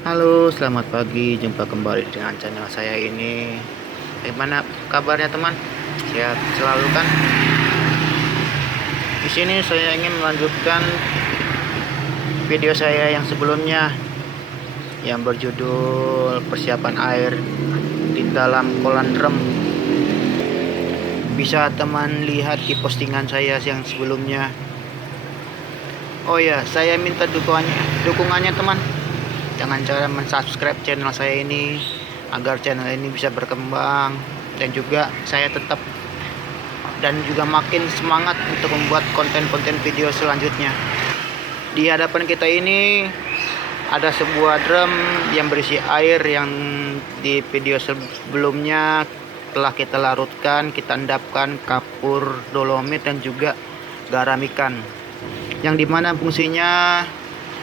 Halo, selamat pagi. Jumpa kembali dengan channel saya ini. Bagaimana kabarnya, teman? Sehat selalu kan? Di sini saya ingin melanjutkan video saya yang sebelumnya yang berjudul persiapan air di dalam kolam drum. Bisa teman lihat di postingan saya yang sebelumnya. Oh ya, saya minta dukungannya teman. Dengan cara mensubscribe channel saya ini agar channel ini bisa berkembang dan juga saya tetap dan juga makin semangat untuk membuat konten-konten video selanjutnya. Di hadapan kita ini ada sebuah drum yang berisi air yang di video sebelumnya telah kita larutkan, kita endapkan kapur dolomit dan juga garam ikan, yang dimana fungsinya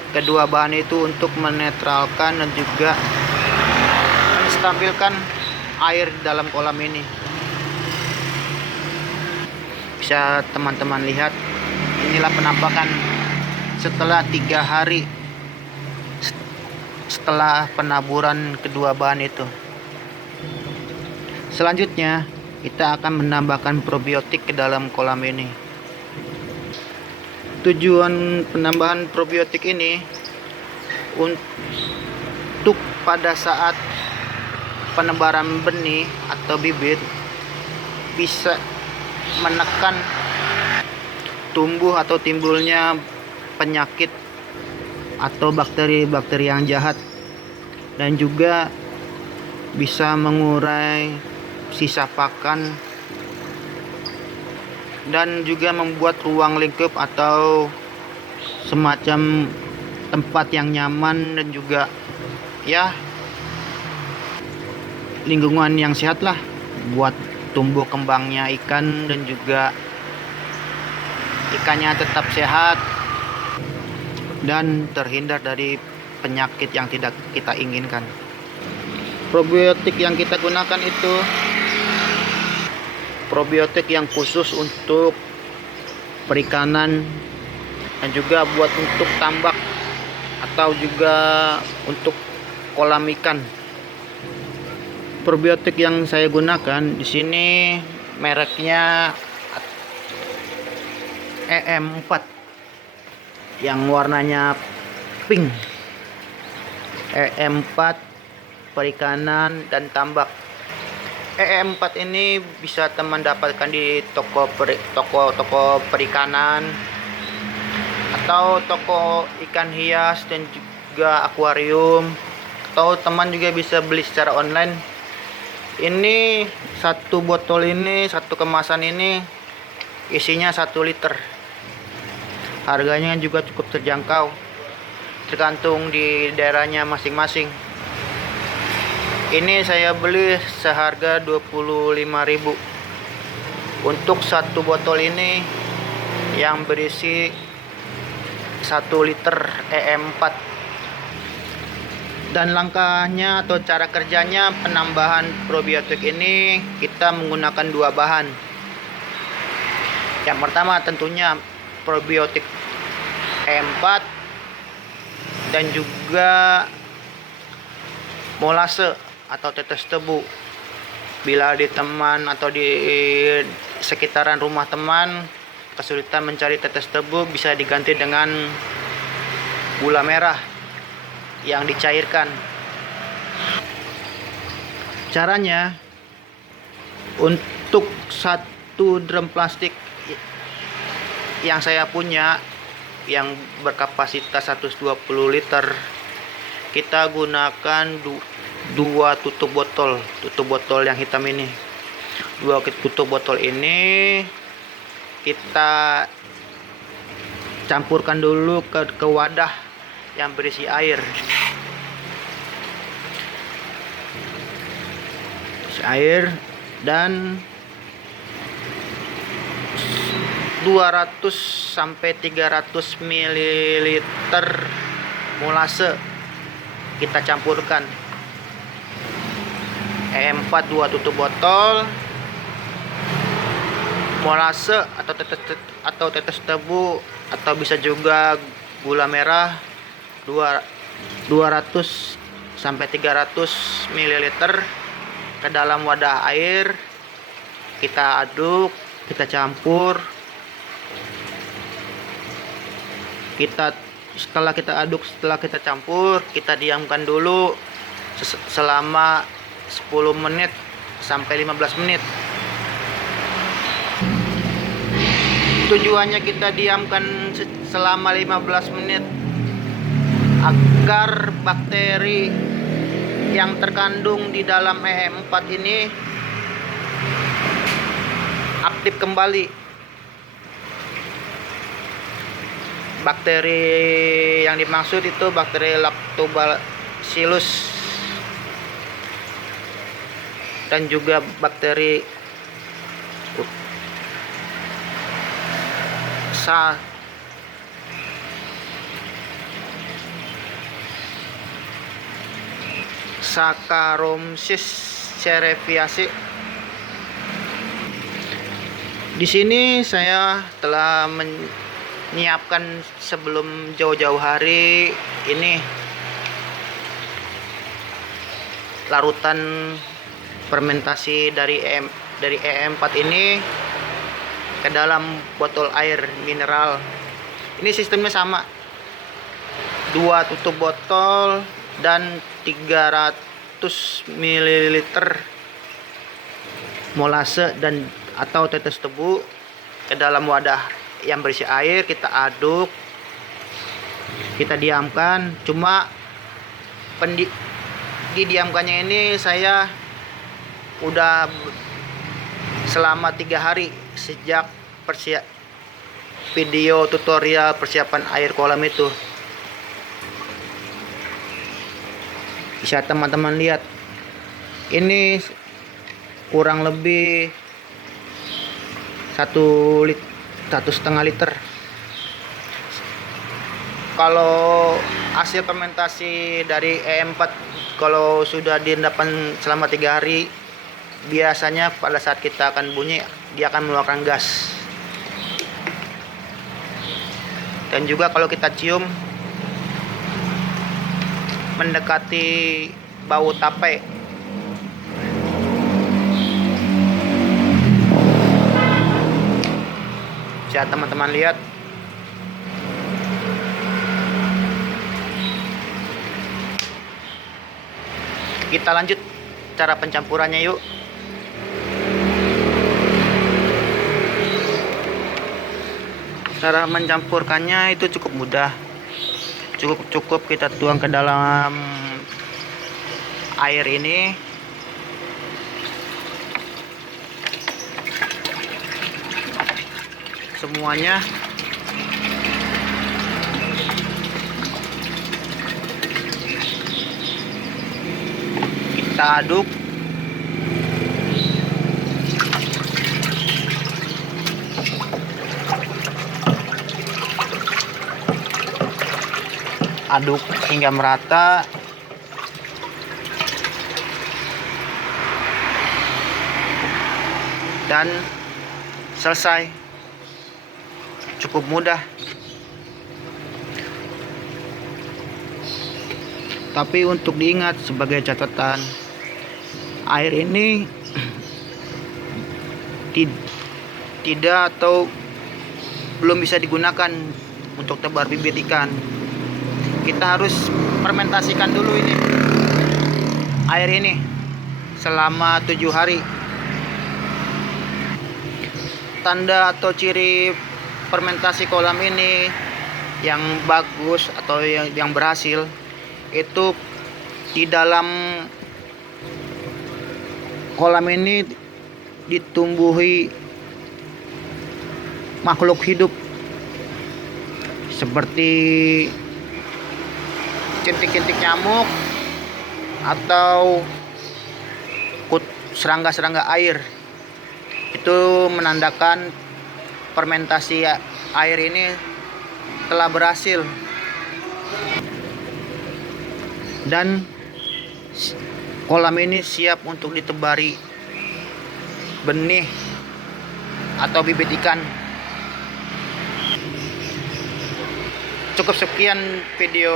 kedua bahan itu untuk menetralkan dan juga menstabilkan air di dalam kolam ini. Bisa teman-teman lihat, inilah penampakan setelah 3 hari setelah penaburan kedua bahan itu. Selanjutnya kita akan menambahkan probiotik ke dalam kolam ini. Tujuan penambahan probiotik ini untuk pada saat penebaran benih atau bibit bisa menekan tumbuh atau timbulnya penyakit atau bakteri-bakteri yang jahat, dan juga bisa mengurai sisa pakan dan juga membuat ruang lingkup atau semacam tempat yang nyaman dan juga ya lingkungan yang sehat lah buat tumbuh kembangnya ikan, dan juga ikannya tetap sehat dan terhindar dari penyakit yang tidak kita inginkan. Probiotik yang kita gunakan itu probiotik yang khusus untuk perikanan dan juga buat untuk tambak atau juga untuk kolam ikan. Probiotik yang saya gunakan di sini mereknya EM4 yang warnanya pink. EM4 perikanan dan tambak. EM4 ini bisa teman dapatkan di toko perikanan atau toko ikan hias dan juga akuarium, atau teman juga bisa beli secara online. Ini satu botol ini, satu kemasan ini isinya 1 liter. Harganya juga cukup terjangkau, tergantung di daerahnya masing-masing. Ini saya beli seharga 25.000 untuk satu botol ini yang berisi 1 liter EM4. Dan langkahnya atau cara kerjanya penambahan probiotik ini kita menggunakan 2 bahan. Yang pertama tentunya probiotik E4 dan juga molase atau tetes tebu. Bila di teman atau di sekitaran rumah teman kesulitan mencari tetes tebu, bisa diganti dengan gula merah yang dicairkan. Caranya, untuk satu drum plastik yang saya punya yang berkapasitas 120 liter, kita gunakan 2 tutup botol yang hitam ini. 2 tutup botol ini kita campurkan dulu ke wadah yang berisi air. Dan 200 sampai 300 ml molase kita campurkan. E4 2 tutup botol, molase atau tetes tebu atau bisa juga gula merah 200 sampai 300 ml ke dalam wadah air. Kita aduk, kita campur. Setelah kita aduk, setelah kita campur, kita diamkan dulu selama 10 menit sampai 15 menit. Tujuannya kita diamkan selama 15 menit agar bakteri yang terkandung di dalam EM4 ini aktif kembali. Bakteri yang dimaksud itu bakteri Lactobacillus dan juga bakteri Saccharomyces cerevisiae. Di sini saya telah menyiapkan sebelum jauh-jauh hari ini larutan fermentasi dari EM4 ini ke dalam botol air mineral. Ini sistemnya sama, 2 tutup botol dan 300 ml molase dan atau tetes tebu ke dalam wadah yang berisi air. Kita aduk, kita diamkan. Cuma didiamkannya ini saya udah selama 3 hari sejak video tutorial persiapan air kolam itu. Bisa teman-teman lihat, ini kurang lebih 1,5 liter. Kalau hasil fermentasi dari EM4 kalau sudah diendapkan selama 3 hari, biasanya pada saat kita akan bunyi dia akan mengeluarkan gas. Dan juga kalau kita cium mendekati bau tape. Bisa teman-teman lihat. Kita lanjut cara pencampurannya yuk. Cara mencampurkannya itu cukup mudah. Cukup kita tuang ke dalam air ini. Semuanya. Kita aduk. Aduk hingga merata. Dan selesai. Cukup mudah. Tapi untuk diingat sebagai catatan, air ini tidak atau belum bisa digunakan untuk tebar bibit ikan. Kita harus fermentasikan dulu ini air ini selama 7 hari. Tanda atau ciri fermentasi kolam ini yang bagus atau yang berhasil itu di dalam kolam ini ditumbuhi makhluk hidup seperti kintik-kintik nyamuk atau serangga-serangga air. Itu menandakan fermentasi air ini telah berhasil. Dan kolam ini siap untuk ditebari benih atau bibit ikan. Cukup sekian video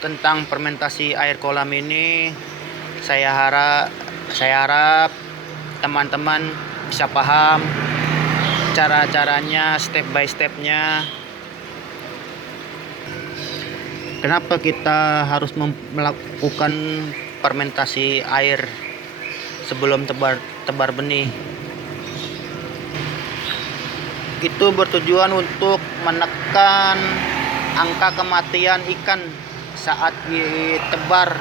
tentang fermentasi air kolam ini. Saya harap teman-teman bisa paham cara-caranya, step by stepnya. Kenapa kita harus melakukan fermentasi air sebelum tebar benih? Itu bertujuan untuk menekan angka kematian ikan saat ditebar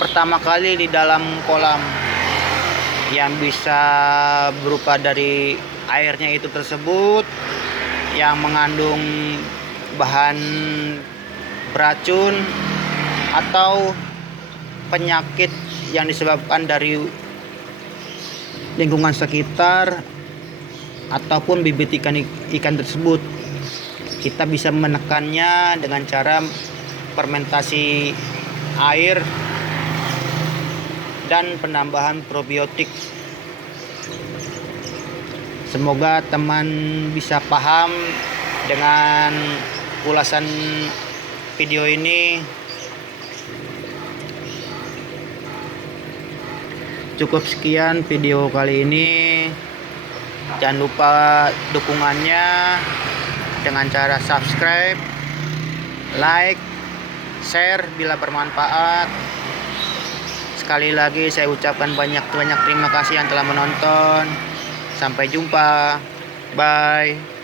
pertama kali di dalam kolam, yang bisa berupa dari airnya itu tersebut yang mengandung bahan beracun atau penyakit yang disebabkan dari lingkungan sekitar ataupun bibit ikan tersebut. Kita bisa menekannya dengan cara fermentasi air dan penambahan probiotik. Semoga teman bisa paham dengan ulasan video ini. Cukup sekian video kali ini. Jangan lupa dukungannya dengan cara subscribe, like, share bila bermanfaat. Sekali lagi saya ucapkan banyak terima kasih yang telah menonton. Sampai jumpa. Bye.